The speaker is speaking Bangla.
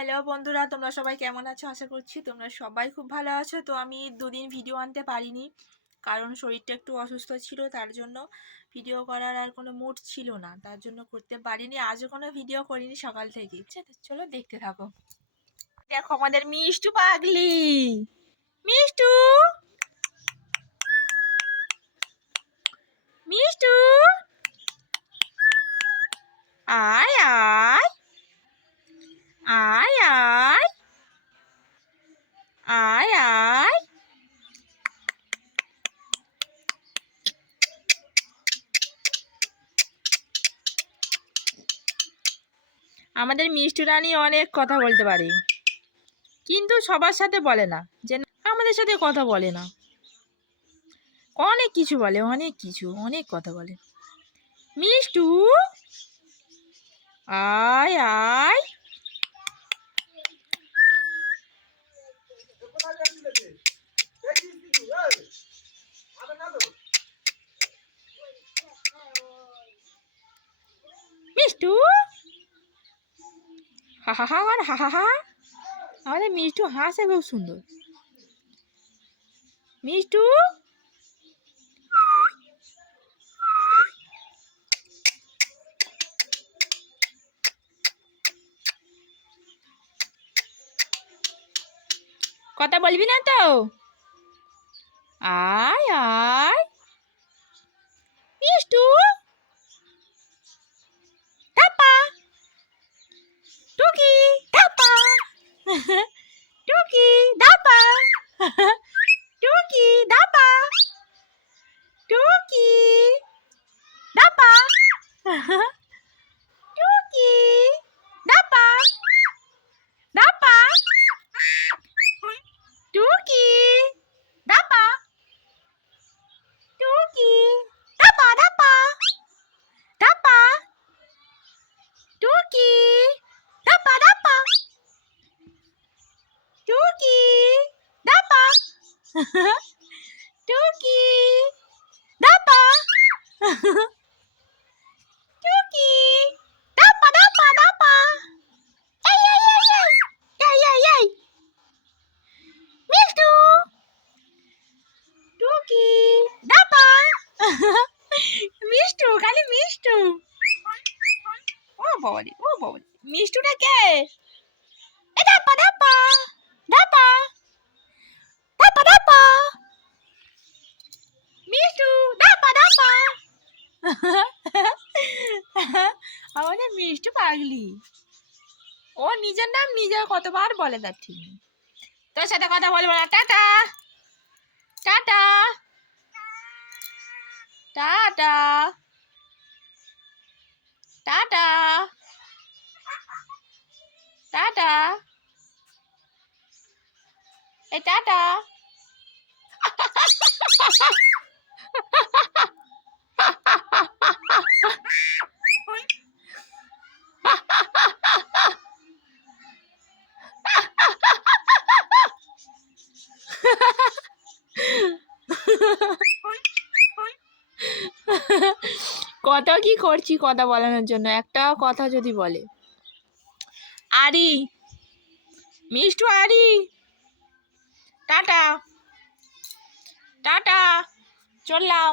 হ্যালো বন্ধুরা, তোমরা সবাই কেমন আছো? আশা করছি তোমরা সবাই খুব ভালো আছো। তো আমি দুদিন ভিডিও আনতে পারিনি, কারণ শরীরটা একটু অসুস্থ ছিল। তার জন্য ভিডিও করার আর কোনো মুড ছিল না, তার জন্য করতে পারিনি। আজও কোনো ভিডিও করিনি সকাল থেকে। চলো দেখতে থাকো। দেখো আমাদের মিষ্টু পাগলি। মিষ্টু, মিষ্টু, আয় আয়, আয় আয়, আয় আয়। আমাদের মিষ্টু রানী অনেক কথা বলতে পারে, কিন্তু সবার সাথে বলে না। যে আমাদের সাথে কথা বলে না, অনেক কিছু বলে, অনেক কিছু, অনেক কথা বলে। মিষ্টু, আয় আয়, মিষ্টু, হা হা হা হা হা হা। আমাদের মিষ্টু হাসে খুব সুন্দর। মিষ্টু, কথা বলবি না তো? আয় আয়, মিষ্টু, ধাপা, টুকি, ধাপা, টুকি, ধাপা, টুকি, ধাপা, টুকি, ধাপা, টুকি, ধাপা, ধাপা, টুকি, ধাপা, টুকি, ধাপা, ধাপা, ধাপা, টুকি, ধাপা, ধাপা, টুকি, ধাপা, টুকি, ধাপা, টুকি, ধাপা, ধাপা, ধাপা। এই এই এই এই এই এই এই মিষ্টু, টুকি, ধাপা। মিষ্টু, খালি মিষ্টু। ও বাবারে, ও বাবারে, মিষ্টুটা কে? এ ধাপা ধাপা, ধাপা, ধাপা ধাপা, মিষ্টু, ধাপা ধাপা। আমাদের মিষ্টু পাগলি। ও নিজের নাম নিজে কতবার বলে তার ঠিক নেই। তোর সাথে কথা বলবো না। Tata, tata, tata, tata, tata, এই টাটা। কত কি করছি কথা বলানোর জন্য, একটা কথা যদি বলে। আরি, মিষ্টু আরি, টাটা, টাটা, চললাম।